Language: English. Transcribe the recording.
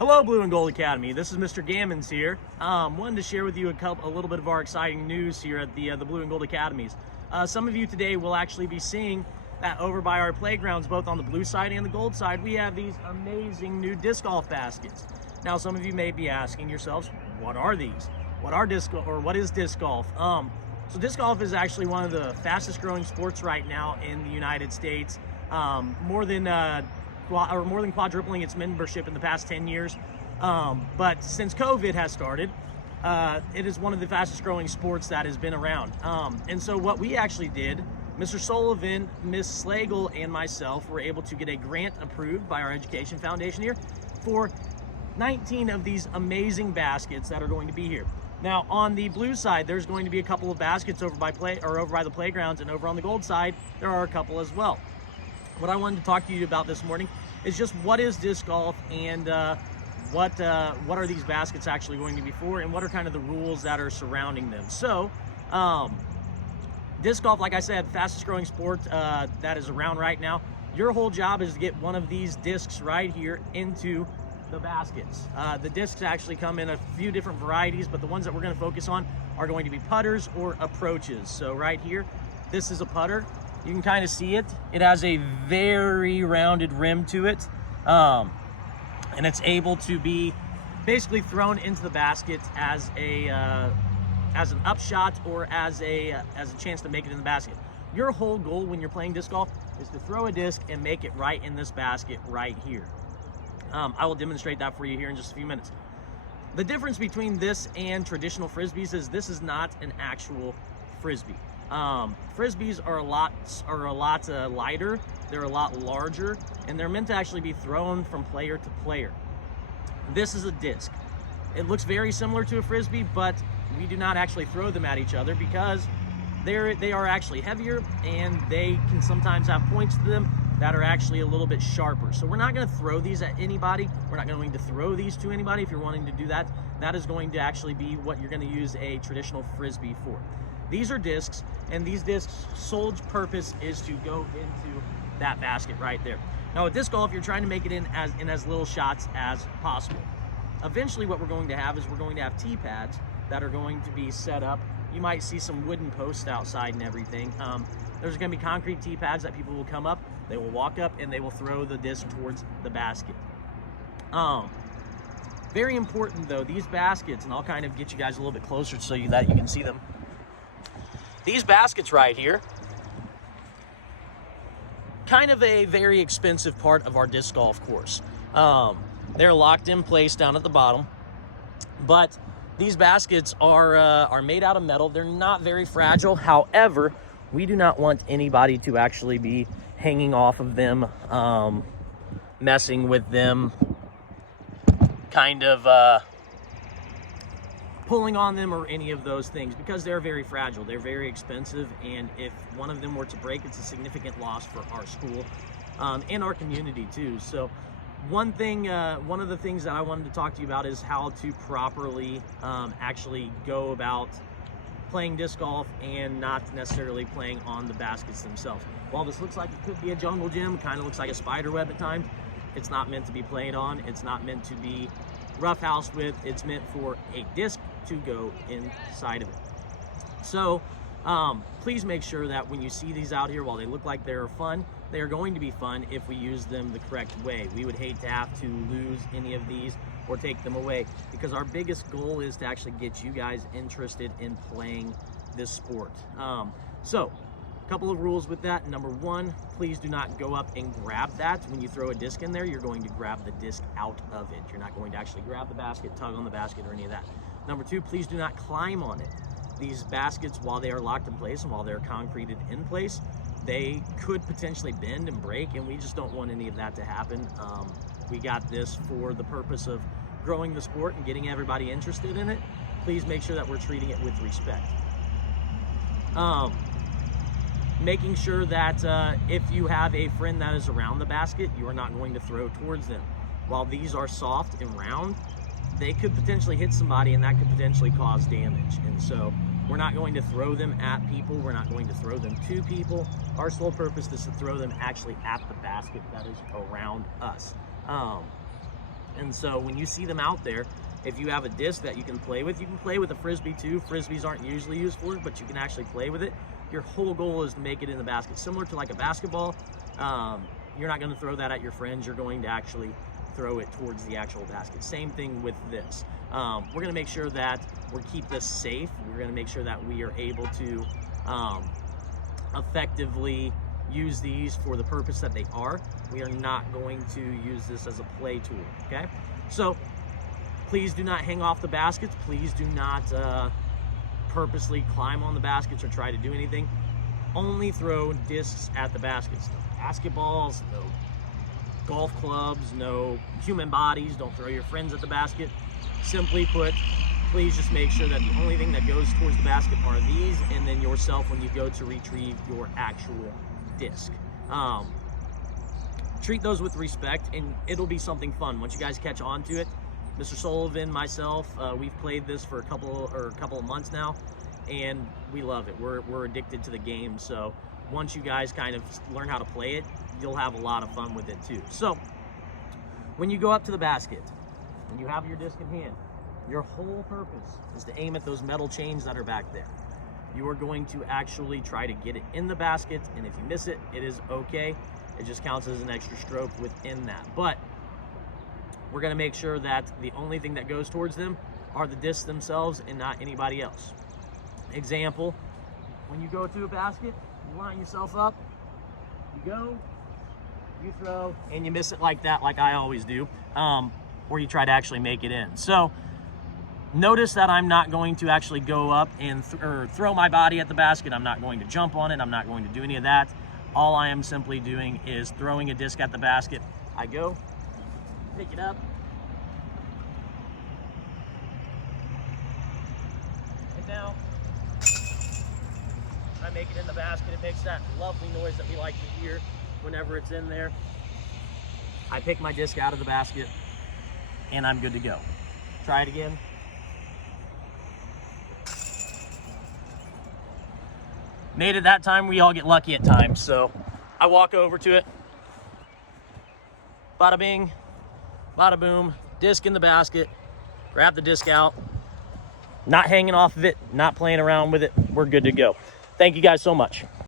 Hello, Blue and Gold Academy. This is Mr. Gammons here. Wanted to share with you a little bit of our exciting news here at the Blue and Gold Academies. Some of you today will actually be seeing that over by our playgrounds, both on the blue side and the gold side, we have these amazing new disc golf baskets. Now, some of you may be asking yourselves, what are these? What is disc golf? So disc golf is actually one of the fastest growing sports right now in the United States. More than quadrupling its membership in the past 10 years. But since COVID has started, it is one of the fastest growing sports that has been around. And so what we actually did, Mr. Sullivan, Ms. Slagle, and myself were able to get a grant approved by our Education Foundation here for 19 of these amazing baskets that are going to be here. Now, on the blue side, there's going to be a couple of baskets over by the playgrounds, and over on the gold side, there are a couple as well. What I wanted to talk to you about this morning is just what is disc golf, and what are these baskets actually going to be for, and what are kind of the rules that are surrounding them. So, disc golf, like I said, fastest growing sport that is around right now. Your whole job is to get one of these discs right here into the baskets. The discs actually come in a few different varieties, but the ones that we're going to focus on are going to be putters or approaches. So right here, this is a putter. You can kind of see it. It has a very rounded rim to it, and it's able to be basically thrown into the basket as an upshot or as a chance to make it in the basket. Your whole goal when you're playing disc golf is to throw a disc and make it right in this basket right here. I will demonstrate that for you here in just a few minutes. The difference between this and traditional frisbees is this is not an actual frisbee. Frisbees are a lot lighter, they're a lot larger, and they're meant to actually be thrown from player to player. This is a disc. It looks very similar to a frisbee, but we do not actually throw them at each other because they are actually heavier, and they can sometimes have points to them that are actually a little bit sharper. So we're not going to throw these at anybody. We're not going to throw these to anybody. If you're wanting to do that, that is going to actually be what you're going to use a traditional frisbee for. These are discs, and these discs' sole purpose is to go into that basket right there. Now with disc golf, you're trying to make it in as little shots as possible. Eventually what we're going to have is we're going to have tee pads that are going to be set up. You might see some wooden posts outside and everything. There's going to be concrete tee pads that people will come up, they will walk up, and they will throw the disc towards the basket. Very important though, these baskets, and I'll kind of get you guys a little bit closer so that you can see them. These baskets right here, kind of a very expensive part of our disc golf course. They're locked in place down at the bottom, but these baskets are made out of metal. They're not very fragile. However, we do not want anybody to actually be hanging off of them, messing with them, kind of pulling on them or any of those things, because they're very fragile, they're very expensive, and if one of them were to break, it's a significant loss for our school and our community too. So one of the things that I wanted to talk to you about is how to properly actually go about playing disc golf and not necessarily playing on the baskets themselves. While this looks like it could be a jungle gym, kind of looks like a spider web at times, it's not meant to be played on, it's not meant to be roughhoused with, it's meant for a disc to go inside of it. So please make sure that when you see these out here, while they look like they're fun, they are going to be fun if we use them the correct way. We would hate to have to lose any of these or take them away, because our biggest goal is to actually get you guys interested in playing this sport. So a couple of rules with that. Number one, please do not go up and grab that. When you throw a disc in there, you're going to grab the disc out of it. You're not going to actually grab the basket, tug on the basket, or any of that. Number two, please do not climb on it. These baskets, while they are locked in place and while they're concreted in place, they could potentially bend and break, and we just don't want any of that to happen. We got this for the purpose of growing the sport and getting everybody interested in it. Please make sure that we're treating it with respect. Making sure that if you have a friend that is around the basket, you are not going to throw towards them. While these are soft and round, they could potentially hit somebody, and that could potentially cause damage. And so we're not going to throw them at people. We're not going to throw them to people. Our sole purpose is to throw them actually at the basket that is around us. And so when you see them out there, if you have a disc that you can play with, you can play with a Frisbee too. Frisbees aren't usually used for it, but you can actually play with it. Your whole goal is to make it in the basket. Similar to like a basketball, you're not going to throw that at your friends. You're going to actually throw it towards the actual basket. Same thing with this. We're going to make sure that we keep this safe. We're going to make sure that we are able to effectively use these for the purpose that they are. We are not going to use this as a play tool, okay? So please do not hang off the baskets. Please do not purposely climb on the baskets or try to do anything. Only throw discs at the baskets. No basketballs, no golf clubs, no human bodies. Don't throw your friends at the basket. Simply put, please just make sure that the only thing that goes towards the basket are these, and then yourself when you go to retrieve your actual disc. Treat those with respect, and it'll be something fun once you guys catch on to it. Mr. Sullivan, myself, we've played this for a couple of months now, and we love it. We're addicted to the game. So once you guys kind of learn how to play it, you'll have a lot of fun with it too. So when you go up to the basket, when you have your disc in hand, your whole purpose is to aim at those metal chains that are back there. You are going to actually try to get it in the basket, and if you miss it, it is okay. It just counts as an extra stroke within that. But we're going to make sure that the only thing that goes towards them are the discs themselves and not anybody else. Example, when you go to a basket, you line yourself up, you go, you throw, and you miss it like that, like I always do, or you try to actually make it in. So notice that I'm not going to actually go up and throw my body at the basket. I'm not going to jump on it. I'm not going to do any of that. All I am simply doing is throwing a disc at the basket. I go, pick it up, and now I make it in the basket. It makes that lovely noise that we like to hear whenever it's in there. I pick my disc out of the basket, and I'm good to go. Try it again. Made it that time. We all get lucky at times. So I walk over to it. Bada bing, bada boom, disc in the basket, grab the disc out, not hanging off of it, not playing around with it. We're good to go. Thank you guys so much.